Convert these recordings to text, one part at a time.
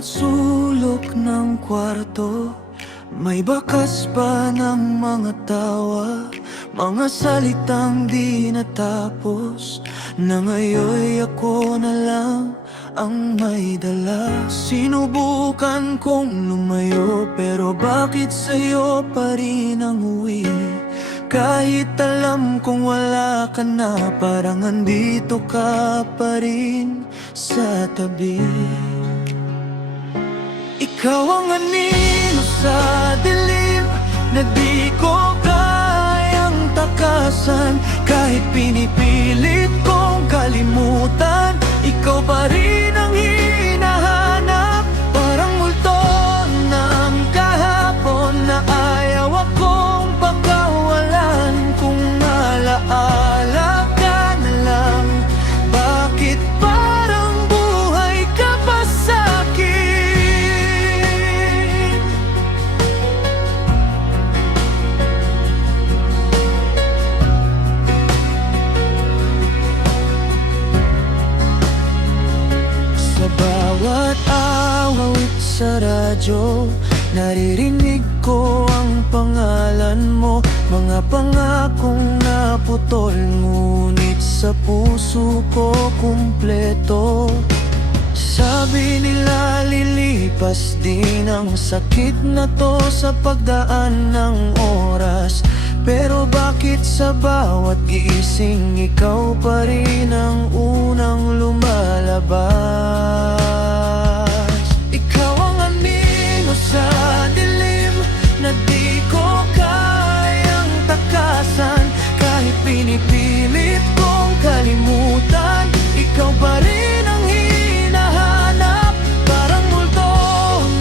bawat sulok ng kwarto, may bakas pa ng mga tawa, mga salitang di natapos, na ngayon ako na lang ang may dala. Sinubukan kong lumayo, pero bakit sa'yo pa rin ang uwi? Kahit alam kong wala ka na, parang andito ka pa rin sa tabi. Ikaw ang anino sa dilim na di ko kayang takasan. Kahit pinipilit kong kalimutan, ikaw pa rin ang hinahanap. Parang multo ng kahapon na ayaw akong pagkawalan. Kung alaala ka na lang, bakit parang buhay ka pa sa'kin? Sa bawat awit sa radyo, naririnig ko ang pangalan mo. Mga pangakong naputol, ngunit sa puso ko kumpleto. Sabi nila lilipas din ang sakit na to sa pagdaan ng oras, pero bakit sa bawat gising ikaw pa rin ang unang lumalabas? Ikaw ang anino sa dilim na di ko kayang takasan. Kahit pinipilit kong kalimutan, ikaw pa rin ang hinahanap. Parang multo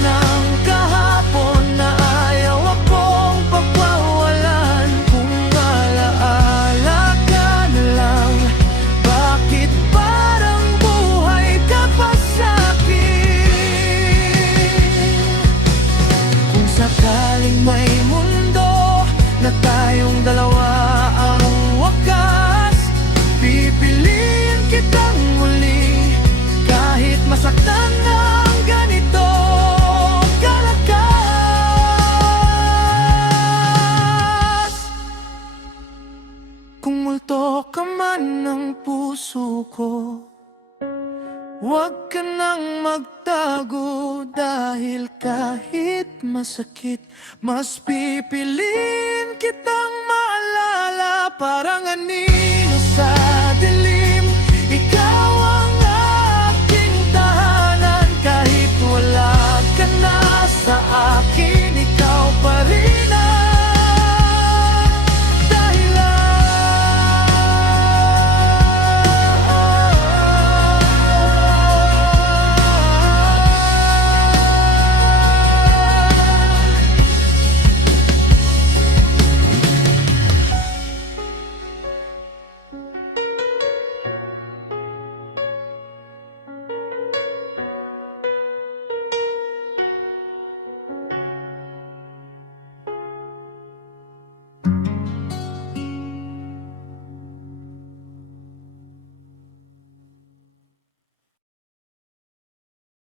ng kahapon na ayaw akong pagpawalan. Kung alaala ka na lang, bakit parang buhay ka pa sa'kin? Kung sakaling may mundo na tayong dalawa ang wakas, pipiliin kitang muli, kahit masaktan ng ganito kalakas. Kung multo ka man ng puso ko, huwag ka nang magtago, dahil kahit masakit, mas pipiliin kitang maalala. Parang ani